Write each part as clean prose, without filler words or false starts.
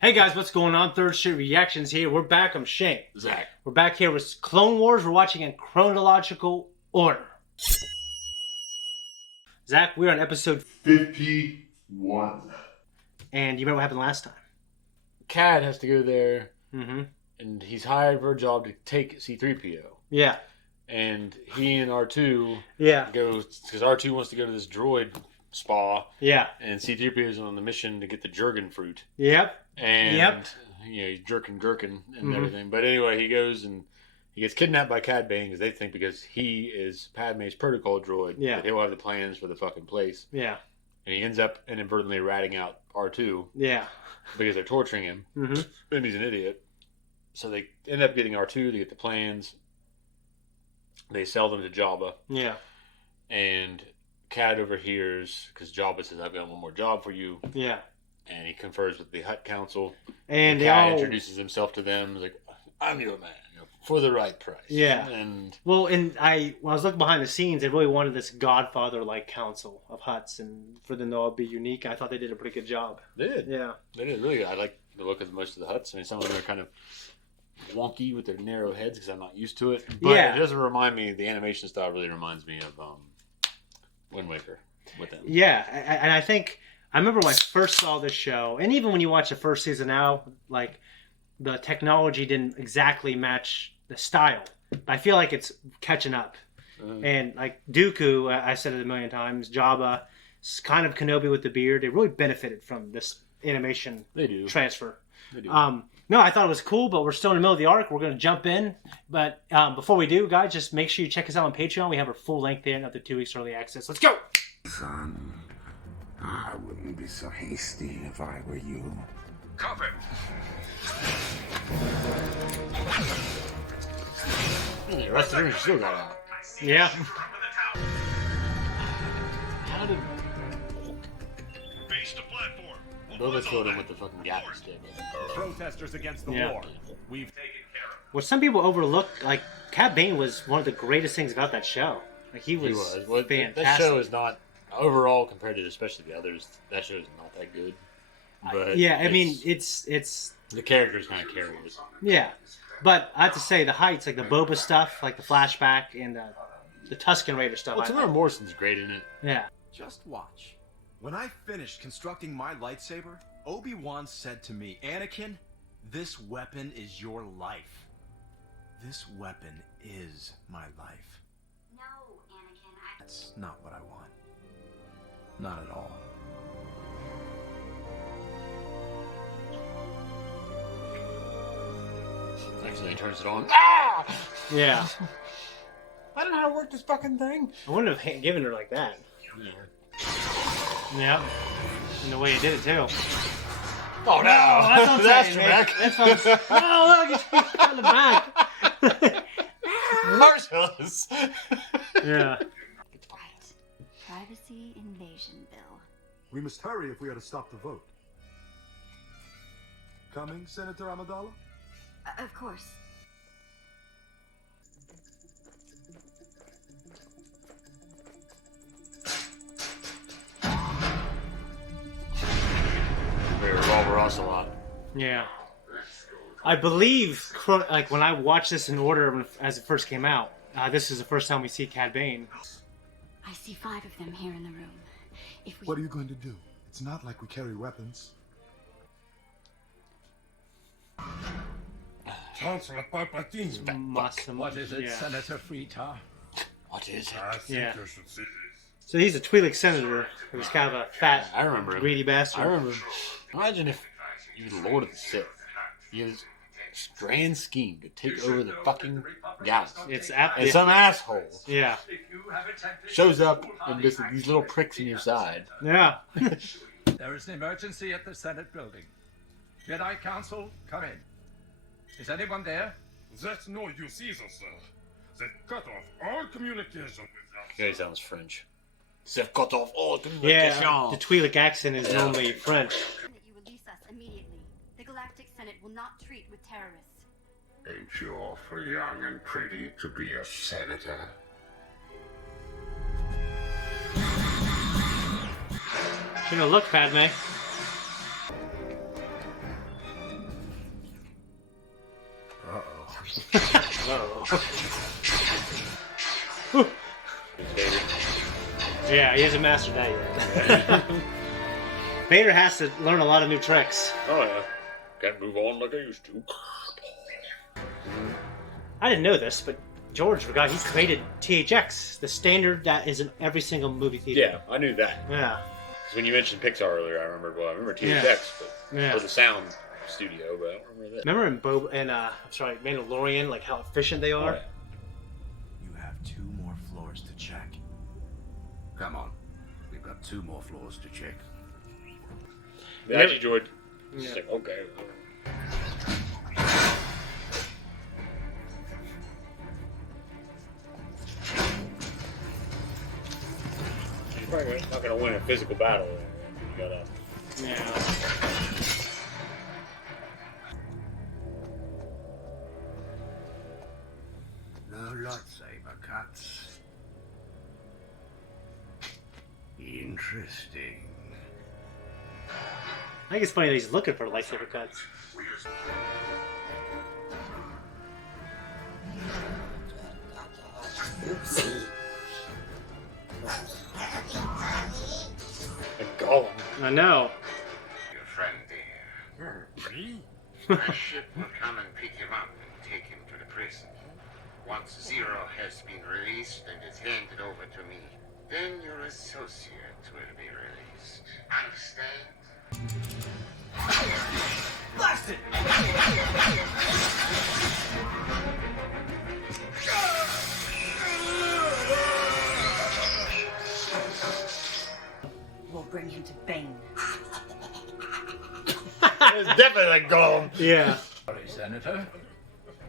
Hey guys, what's going on? Third Street Reactions here. We're back. I'm Shane. Zakk. We're back here with Clone Wars. We're watching in chronological order. Zakk, we're on episode 51. And you remember what happened last time? Cad has to go there, Mm-hmm. and he's hired for a job to take C-3PO. Yeah. And he and R2 Yeah. go, because R2 wants to go to this droid spa, Yeah. and C-3PO is on the mission to get the Jurgen fruit. Yep. And, Yep. you know, he's gherkin and everything. But anyway, he goes and he gets kidnapped by Cad Bane because they think because he is Padme's protocol droid, that he'll have the plans for the fucking place. Yeah. And he ends up inadvertently ratting out R2. Yeah. Because they're torturing him. Mm-hmm. And he's an idiot. So they end up getting R2 to get the plans. They sell them to Jabba. Yeah. And Cad overhears, because Jabba says, I've got one more job for you. Yeah. And he confers with the Hutt Council. And Cad introduces himself to them. He's like, I'm your man, for the right price. Yeah. And well, when I was looking behind the scenes, they really wanted this Godfather-like council of Hutts, and for them to all be unique. I thought they did a pretty good job. they did. Yeah. They did really good. I like the look of most of the Hutts. I mean, some of them are kind of wonky with their narrow heads because I'm not used to it. But it doesn't remind me, the animation style really reminds me of Wind Waker with them. Yeah, and I think I remember when I first saw this show, and even when you watch the first season now, like the technology didn't exactly match the style. I feel like it's catching up. And like Dooku, I said it a million times, Jabba, kind of Kenobi with the beard, they really benefited from this animation transfer. They do. No, I thought it was cool, but we're still in the middle of the arc. We're going to jump in. But before we do, guys, just make sure you check us out on Patreon. We have our full length there after 2 weeks early access. Let's go! Son, I wouldn't be so hasty if I were you. Cover. The rest of the room still got out. Yeah. How did Base the platform. Boba killed him with the fucking gaffing stick? Protesters against the war. We've taken care of. What some people overlook, like, Cad Bane was one of the greatest things about that show. Like, he was Well, fantastic. that show is not, overall, compared to especially the others, that show is not that good. But yeah, I mean, it's the characters kind of carry it. yeah. But I have to say, the heights, like the Boba stuff, like the flashback, and the Tusken Raider stuff. Well, Tamara Morrison's great in it. Yeah. Just watch. When I finished constructing my lightsaber, Obi-Wan said to me, Anakin, this weapon is your life. This weapon is my life. No, Anakin, That's not what I want. Not at all. Actually, he turns it on. Ah! Yeah. I don't know how to work this fucking thing. I wouldn't have given her like that. Yeah. Yeah. And the way he did it, too. Oh no! That's what I'm That's saying, man. That's what I'm Oh, look, it's on the back. Merciless. Yeah. right. Privacy Invasion Bill. We must hurry if we are to stop the vote. Coming, Senator Amidala? Of course. Revolver Ocelot. Yeah. I believe, like, when I watched this in order as it first came out, this is the first time we see Cad Bane. I see 5 of them here in the room. If we... What are you going to do? It's not like we carry weapons. Chancellor Palpatine. Awesome. What is it, Yeah. Senator Freetar? What is it? I think Yeah. you should see this. So he's a Twi'lek senator who's kind of a fat, I remember him. greedy bastard. I remember him. Imagine if you Lord of the Sith. He has a grand scheme to take over the fucking galaxy. It's And some asshole yeah. shows up and just these little pricks in your side. Yeah. There is an emergency at the Senate building. Jedi Council, come in. Is anyone there? That's no use either, sir. They cut off all communication with us. He sounds French. They've cut off all Yeah. communication. The Twi'lek accent is normally French. That you release us immediately. The Galactic Senate will not treat with terrorists. Ain't you awful young and pretty to be a senator? Shouldn't have looked, Padme. Yeah, he hasn't mastered that yet. Vader has to learn a lot of new tricks. Oh yeah. Can't move on like I used to. I didn't know this, but George forgot he's created THX, the standard that is in every single movie theater. Yeah, I knew that. Yeah. 'Cause when you mentioned Pixar earlier, I remember THX, but or the sound studio, but I don't remember that. Remember in Mandalorian, like how efficient they are? Oh, yeah. You have 2 more floors to check. Come on. We've got 2 more floors to check. The IG droid. Just like, okay. You're probably not going to win a physical battle. You gotta... Yeah. No lightsaber cuts. Interesting. I think it's funny that he's looking for lightsaber cuts. A golem. I know. Your friend there. Me? My ship will come and pick him up and take him to the prison. Once Zero has been released and is handed over to me, then your associate will be released. Understand? Blast it! We'll bring him to Bane. It's definitely like golem. Yeah. Sorry, Senator,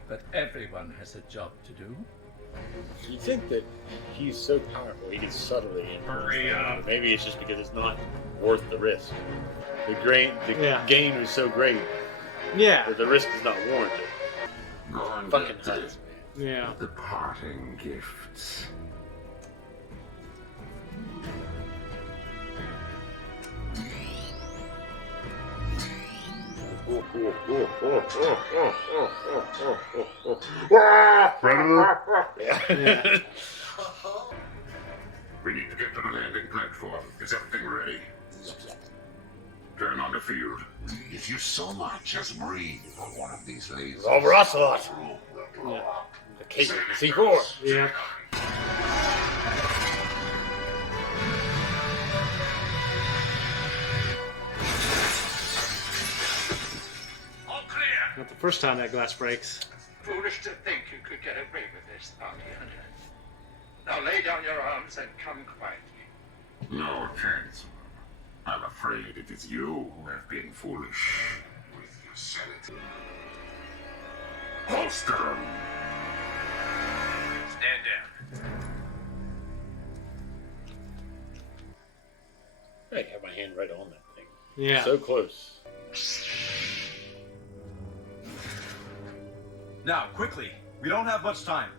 but everyone has a job to do. You think that he's so powerful, he can subtly influence. Maybe it's just because it's not worth the risk. The gain was so great Yeah. that the risk is not warranted. Going Fucking to nuts. Yeah. the parting gifts. Yeah. We need to get to the landing platform. Is everything ready? Turn on the field. If you so much as breathe on one of these lasers. Over Ocelot. The case of the C4. Yeah. All clear. Not the first time that glass breaks. Foolish to think you could get away with this, bounty hunter. Now lay down your arms and come quietly. No chance. I'm afraid it is you who have been foolish with your sanity. Holster 'em. Stand down. I have my hand right on that thing. Yeah. So close. Now, quickly. We don't have much time.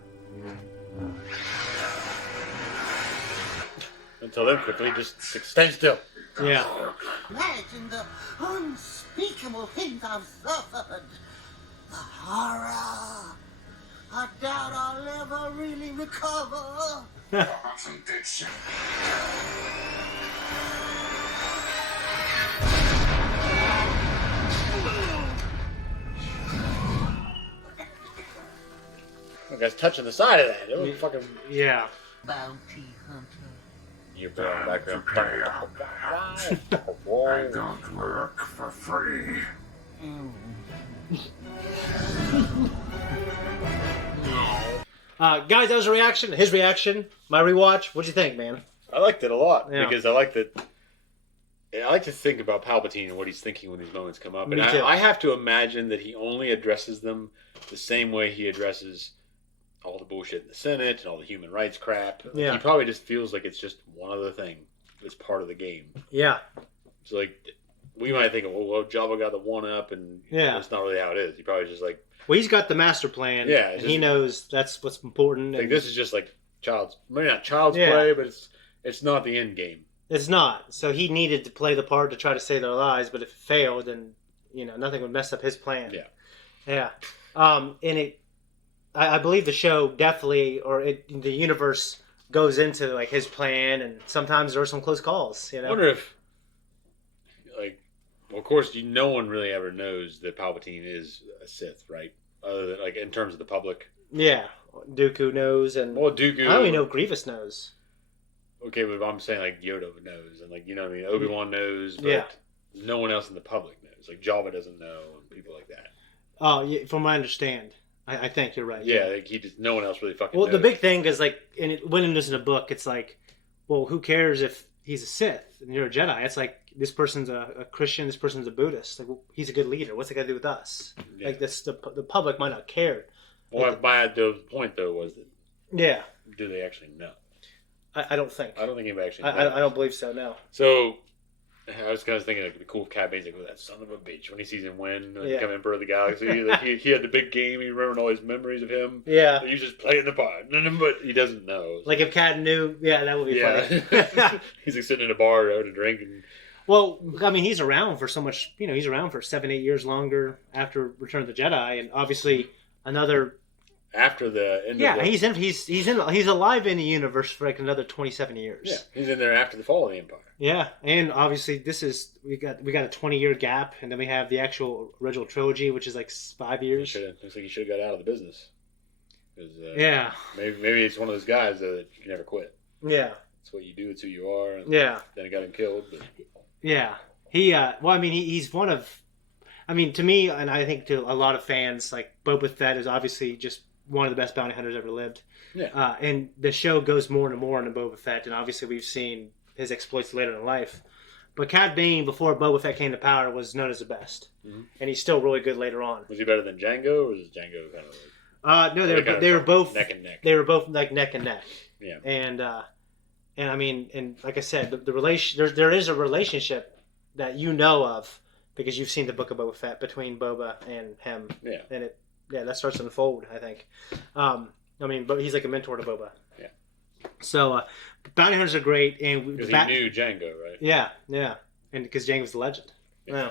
Until then, quickly, just stand still. Yeah. Imagine the unspeakable things I've suffered. The horror. I doubt I'll ever really recover. Some dead shit. That guy's touching the side of that. It was fucking. Yeah. Bounty hunter. You're playing background. I don't work for free. Guys, that was a reaction. His reaction. My rewatch. What'd you think, man? I liked it a lot Yeah. because I like that. I like to think about Palpatine and what he's thinking when these moments come up, and Me too. I have to imagine that he only addresses them the same way he addresses all the bullshit in the Senate and all the human rights crap. Yeah. He probably just feels like it's just one other thing. It's part of the game. Yeah. So like, we might think, well, Jabba got the one up, and Yeah. that's not really how it is. He probably just like, Well, he's got the master plan. Yeah, And it's he just- knows that's what's important. like And this is just like maybe not child's Yeah. play, but it's not the end game. it's not. So he needed to play the part to try to save their lives. But if it failed, then nothing would mess up his plan. Yeah. Yeah. And I believe the show definitely, the universe goes into like his plan, and sometimes there are some close calls. You I know. wonder if, like, well, of course, no one really ever knows that Palpatine is a Sith, right? Other than, like, in terms of the public. Yeah. Dooku knows, and Well, Dooku. I don't even know if Grievous knows. Okay, but I'm saying like Yoda knows, and like, you know what I mean, Obi-Wan knows, but Yeah. no one else in the public knows. Like Jabba doesn't know, and people like that. Oh, yeah, from what I understand, I think you're right. Yeah, like no one else really fucking Well, knows. the big thing is like, when it is in a book, it's like, well, who cares if he's a Sith and you're a Jedi? It's like, this person's a Christian, this person's a Buddhist. Like, well, he's a good leader. What's it got to do with us? Yeah. Like, the public might not care. Well, the point though was that, Yeah, do they actually know? I don't think. I don't think anybody actually knows. I don't believe so. No. So I was kind of thinking like, it'd be cool if Cad Bane's like, oh, that son of a bitch, when he sees him win, become Emperor of the Galaxy. Like, he had the big game. He remembered all his memories of him. Yeah. He's just playing the part, but he doesn't know. Like if Cad knew, that would be funny. He's like sitting in a bar having a drink. And well, I mean, he's around for so much. You know, he's around for 7-8 years longer after Return of the Jedi, and obviously another. After the end of the... he's alive in the universe for like another 27 years. Yeah, he's in there after the fall of the Empire. Yeah, and obviously we got a 20-year gap, and then we have the actual original trilogy, which is like 5 years. Looks like he should have got out of the business. Yeah. Maybe it's one of those guys that you can never quit. Yeah. It's what you do. It's who you are. And yeah. Then it got him killed. But... Yeah. He. Well, I mean, he's one of. I mean, to me, and I think to a lot of fans, like Boba Fett is obviously just one of the best bounty hunters ever lived. Yeah. And the show goes more and more into Boba Fett, and obviously we've seen his exploits later in life. But Cad Bane, before Boba Fett came to power, was known as the best, and he's still really good later on. Was he better than Django, or was Django kind of like? No, they were both neck and neck. They were both like neck and neck. Yeah. And I mean, and like I said, the relation there is a relationship that you know of because you've seen the Book of Boba Fett between Boba and him. Yeah. And that starts to unfold, I think. I mean, but he's like a mentor to Boba. Yeah. So, bounty hunters are great, and because he knew Django, right? Yeah, and because Django's the legend. Yeah.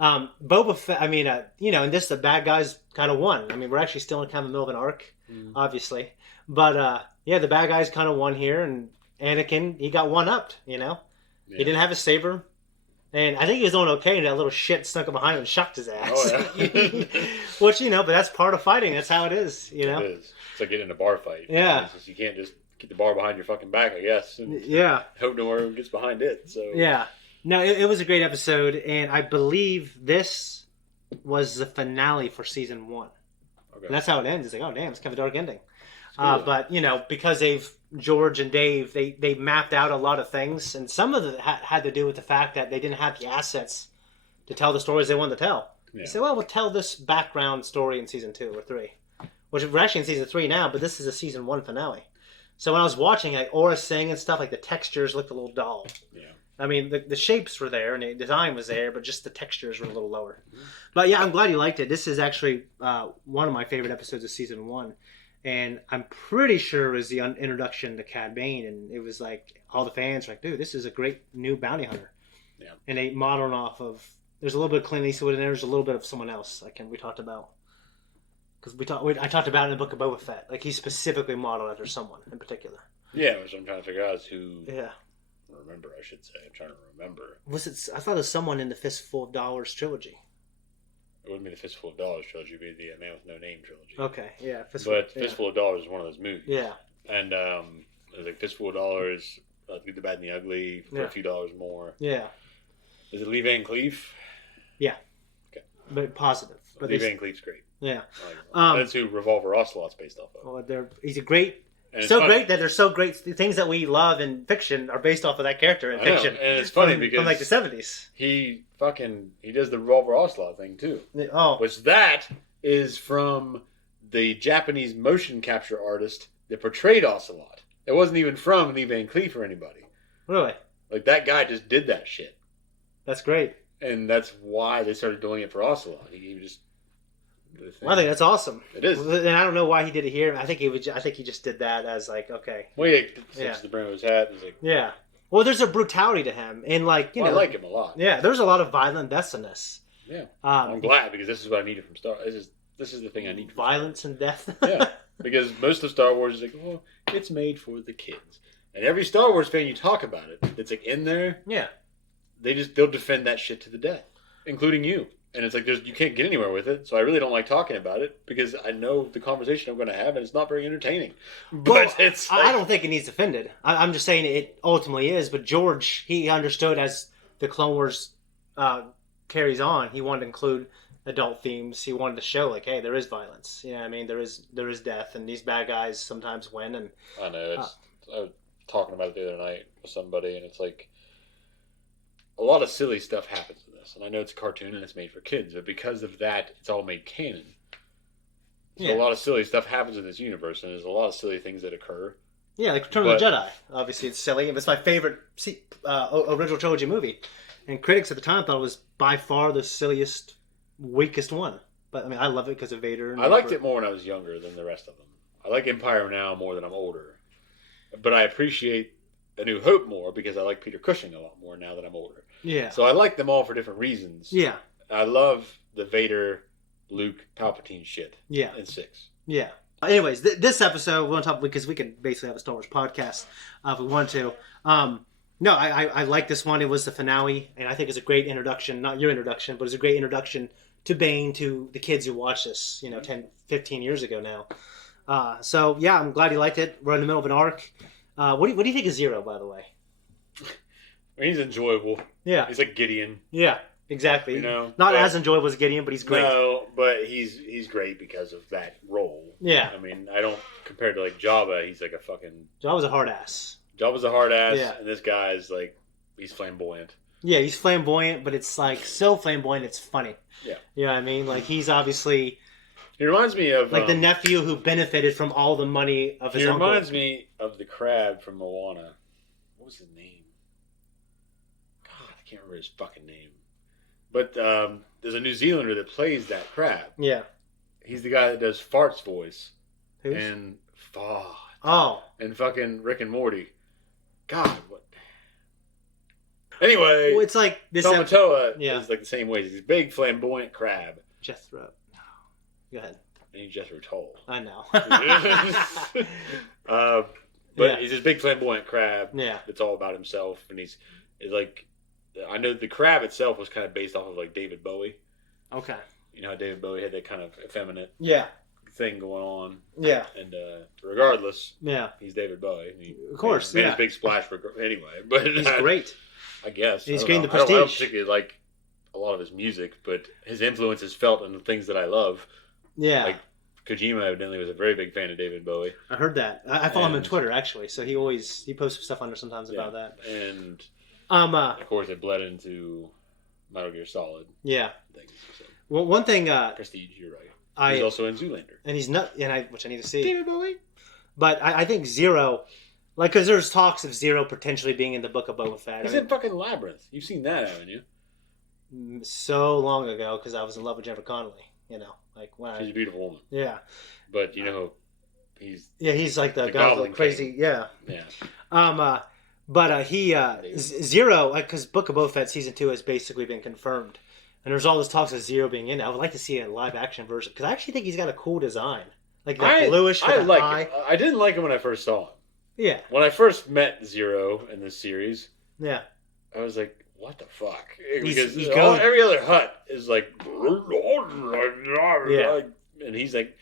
Boba Fett. I mean, and the bad guys kind of won. I mean, we're actually still in kind of the middle of an arc, obviously, but the bad guys kind of won here, and Anakin, he got one-upped. He didn't have a saber. And I think he was doing okay, and that little shit stuck him behind him and shocked his ass. Oh, yeah. Which, but that's part of fighting. That's how it is, It is. It's like getting in a bar fight. Yeah. You can't just keep the bar behind your fucking back, I guess. And hope no one gets behind it. So. Yeah. No, it was a great episode, and I believe this was the finale for season 1. Okay. And that's how it ends. It's like, oh, damn, it's kind of a dark ending. Cool. But, because George and Dave, they mapped out a lot of things, and some of it had to do with the fact that they didn't have the assets to tell the stories they wanted to tell. Yeah. They said, well, we'll tell this background story in season 2 or 3, which we're actually in season 3 now, but this is a season 1 finale. So when I was watching, like Aura Singh and stuff, like the textures looked a little dull. Yeah. I mean, the shapes were there and the design was there, but just the textures were a little lower. Mm-hmm. But yeah, I'm glad you liked it. This is actually one of my favorite episodes of season 1. And I'm pretty sure it was the introduction to Cad Bane, and it was like all the fans were like, "Dude, this is a great new bounty hunter." Yeah. And they modeled off of. There's a little bit of Clint Eastwood, and there's a little bit of someone else. Like we talked about, because I talked about it in the Book of Boba Fett. Like he's specifically modeled after someone in particular. Yeah, which I'm trying to figure out is who. Yeah. Remember, I should say. I'm trying to remember. Was it? I thought it was someone in the Fistful of Dollars trilogy. It wouldn't be the Fistful of Dollars trilogy. It would be the Man with No Name trilogy. Okay, yeah. Fistful of Dollars is one of those movies. Yeah. And it was like Fistful of Dollars, The Good, the Bad, and the Ugly for a few dollars more. Yeah. Is it Lee Van Cleef? Yeah. Okay. But positive. But Lee Van Cleef's great. Yeah. That's who Revolver Ocelot's based off of. Well, he's a great... Great that they're so great. The things that we love in fiction are based off of that character in fiction. And it's funny because from like the 70s. He does the Revolver Ocelot thing too. Oh, which that is from the Japanese motion capture artist that portrayed Ocelot. It wasn't even from Lee Van Cleef or anybody. Really? Like that guy just did that shit. That's great. And that's why they started doing it for Ocelot. He just. Well, I think that's awesome. It is, and I don't know why he did it here. I think he just did that as like okay. Well, yeah, the brim of his hat. Like, yeah. Well, there's a brutality to him, and like I like him a lot. Yeah, there's a lot of violent deaths in this. Yeah, I'm glad because this is what I needed from Star. This is the thing I need. Violence and death. Yeah, because most of Star Wars is like, well, it's made for the kids, and every Star Wars fan you talk about it, it's like in there. Yeah, they'll defend that shit to the death, including you. And it's like you can't get anywhere with it, so I really don't like talking about it because I know the conversation I'm going to have, and it's not very entertaining. But it's like, I don't think it needs defended. I'm just saying it ultimately is. But George, he understood as the Clone Wars carries on, he wanted to include adult themes. He wanted to show like, hey, there is violence. You know what I mean? There is death, and these bad guys sometimes win. And I know. I was talking about it the other night with somebody, and it's like a lot of silly stuff happens in this. And I know it's a cartoon and it's made for kids, but because of that, it's all made canon. So a lot of silly stuff happens in this universe, and there's a lot of silly things that occur. Yeah, like Return of the Jedi. Obviously, it's silly. It's my favorite original trilogy movie. And critics at the time thought it was by far the silliest, weakest one. But, I mean, I love it because of Vader. And I liked it more when I was younger than the rest of them. I like Empire now more than I'm older. But I appreciate A New Hope more because I like Peter Cushing a lot more now that I'm older. Yeah. So I like them all for different reasons. Yeah. I love the Vader, Luke, Palpatine shit. Yeah. In 6. Yeah. Anyways, this episode, we're on top because we could basically have a Star Wars podcast if we wanted to. No, I like this one. It was the finale, and I think it's a great introduction. Not your introduction, but it's a great introduction to Bane to the kids who watched this, 10, 15 years ago now. So, yeah, I'm glad you liked it. We're in the middle of an arc. What do you think of Zero, by the way? I mean, he's enjoyable. Yeah. He's like Gideon. Yeah, exactly. Not as enjoyable as Gideon, but he's great. No, but he's great because of that role. Yeah. I mean, I don't, compared to like Jabba, he's like a fucking... Jabba's a hard ass. Jabba's a hard ass, Yeah. and this guy's like, he's flamboyant. Yeah, he's flamboyant, but it's like so flamboyant it's funny. Yeah. You know what I mean? Like he's obviously... He reminds me of... Like the nephew who benefited from all the money of his uncle. He reminds me of the crab from Moana. What was his name? God, I can't remember his fucking name. But there's a New Zealander that plays that crab. Yeah. He's the guy that does Fart's voice. Who's? And Fart. Oh. And fucking Rick and Morty. God, what? Anyway. Well, it's like this Tomatoa is like the same way. He's a big flamboyant crab. Jethro. No. Go ahead. And he's Jethro Tull. I know. But he's this big flamboyant crab. Yeah. That's all about himself. And he's like, I know the crab itself was kind of based off of like David Bowie. Okay. You know how David Bowie had that kind of effeminate thing going on. Yeah. And regardless, he's David Bowie. Of course, made a big splash anyway. But he's great. I guess. He's getting the prestige. I don't prestige. particularly like a lot of his music, but his influence is felt in the things that I love. Yeah. Like Kojima evidently was a very big fan of David Bowie. I heard that. I follow him on Twitter actually, so he posts stuff on there sometimes about that. And of course it bled into Metal Gear Solid. Yeah. Things, so. Well, one thing. Prestige, you're right. He's also in Zoolander, and he's not. Which I need to see. David Bowie. But I think Zero, like, because there's talks of Zero potentially being in the Book of Boba Fett. He's in fucking Labyrinth. You've seen that, haven't you? So long ago, because I was in love with Jennifer Connelly. Like when she's a beautiful woman. Yeah. But he's he's like the goblin crazy. King. Yeah. Yeah. But he Zero, because Book of Boba Fett season 2 has basically been confirmed, and there's all this talks of Zero being in it. I would like to see a live action version because I actually think he's got a cool design, like that bluish. I like it. I didn't like him when I first saw him. Yeah. When I first met Zero in this series. Yeah. I was like, what the fuck? Because every other hut is like, and he's like,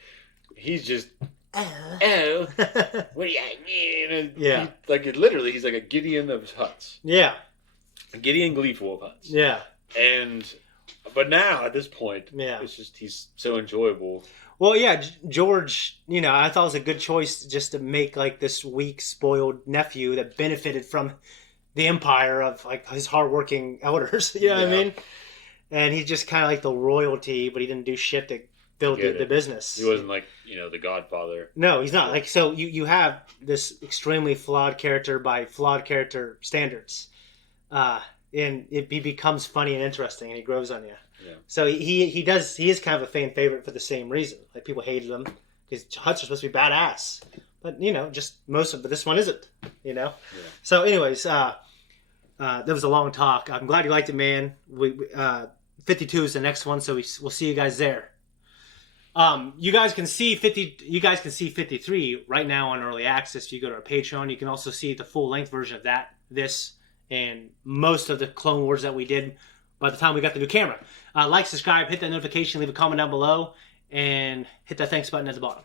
he's just, what do you mean? Yeah. Literally, he's like a Gideon of huts. Yeah. A Gideon Gleeful of huts. Yeah. But now at this point, it's just he's so enjoyable. Well, yeah, George, I thought it was a good choice just to make like this weak, spoiled nephew that benefited from the empire of like his hardworking elders. You know what I mean? And he's just kind of like the royalty, but he didn't do shit to build the business. He wasn't like, the Godfather. No, he's not. Like, so you have this extremely flawed character by flawed character standards. And he becomes funny and interesting and he grows on you. Yeah. So he is kind of a fan favorite for the same reason. Like people hated him because huts are supposed to be badass. But, just but this one isn't, Yeah. So anyways, that was a long talk. I'm glad you liked it, man. 52 is the next one, so we'll see you guys there. You guys can see 53 right now on early access. If you go to our Patreon, you can also see the full length version of this, and most of the Clone Wars that we did by the time we got the new camera. Like, subscribe, hit that notification, leave a comment down below, and hit that thanks button at the bottom.